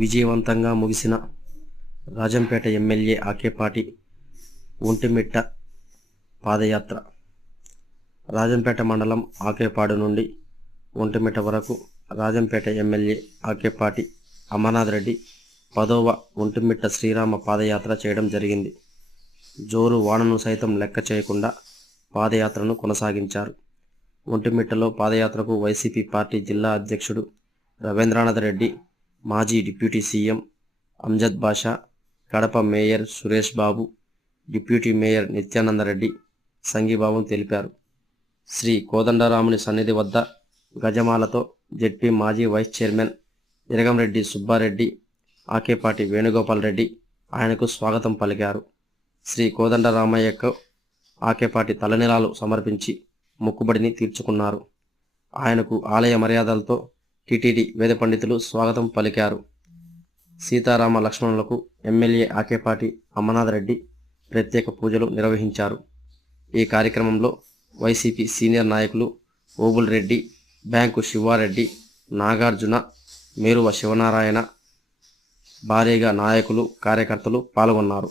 విజయవంతంగా ముగిసిన రాజంపేట ఎమ్మెల్యే ఆకేపాటి ఒంటిమిట్ట పాదయాత్ర. రాజంపేట మండలం ఆకేపాడు నుండి ఒంటిమిట్ట వరకు రాజంపేట ఎమ్మెల్యే ఆకేపాటి అమర్నాథ్ రెడ్డి పదవ ఒంటిమిట్ట శ్రీరామ పాదయాత్ర చేయడం జరిగింది. జోరు వానను సైతం లెక్క చేయకుండా పాదయాత్రను కొనసాగించారు. ఒంటిమిట్టలో పాదయాత్రకు వైసీపీ పార్టీ జిల్లా అధ్యక్షుడు రవీంద్రనాథ్ రెడ్డి మాజీ deputy CM Amjad Basha Kadapa mayor Suresh Babu deputy mayor Nityanandareddy సంఘీభావం తెలిపారు. శ్రీ కోదండరాముని సన్నిధి వద్ద గజమాలతో జెడ్పీ మాజీ వైస్ చైర్మన్ ఇరగంరెడ్డి సుబ్బారెడ్డి ఆకేపాటి వేణుగోపాల్ రెడ్డి ఆయనకు స్వాగతం పలికారు. శ్రీ కోదండరామయ్యకు ఆకేపాటి తలనిలాలు సమర్పించి మొక్కుబడిని తీర్చుకున్నారు. ఆయనకు ఆలయ మర్యాదలతో టిటిడి వేద పండితులు స్వాగతం పలికారు. సీతారామ లక్ష్మణులకు ఎమ్మెల్యే ఆకేపాటి అమర్నాథ్ రెడ్డి ప్రత్యేక పూజలు నిర్వహించారు. ఈ కార్యక్రమంలో వైసీపీ సీనియర్ నాయకులు ఓబుల్ రెడ్డి బ్యాంకు శివారెడ్డి నాగార్జున మేరువ శివనారాయణ భారీగా నాయకులు కార్యకర్తలు పాల్గొన్నారు.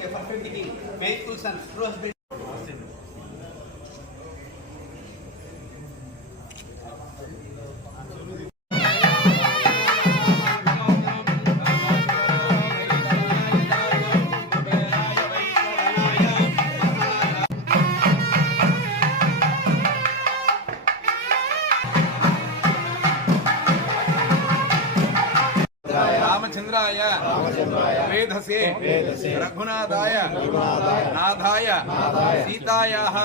గోవింద నేను చెప్పింది మీకు అవసరం रामचंद्राय वेधसे रघुनाथाय नाथाय सीतायाः।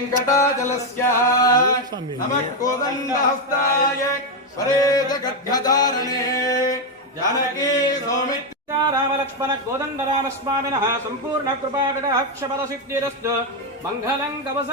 वेङ्कटाचलस्य। नमः कोदण्डहस्ताय। परे जगद्गदारणे। जानकी सौमित्र रामलक्ष्मण गोदण्डरामस्वामिनः सम्पूर्णकृपाकटः क्षपदसिद्धिरस्तु मङ्गलम् कवस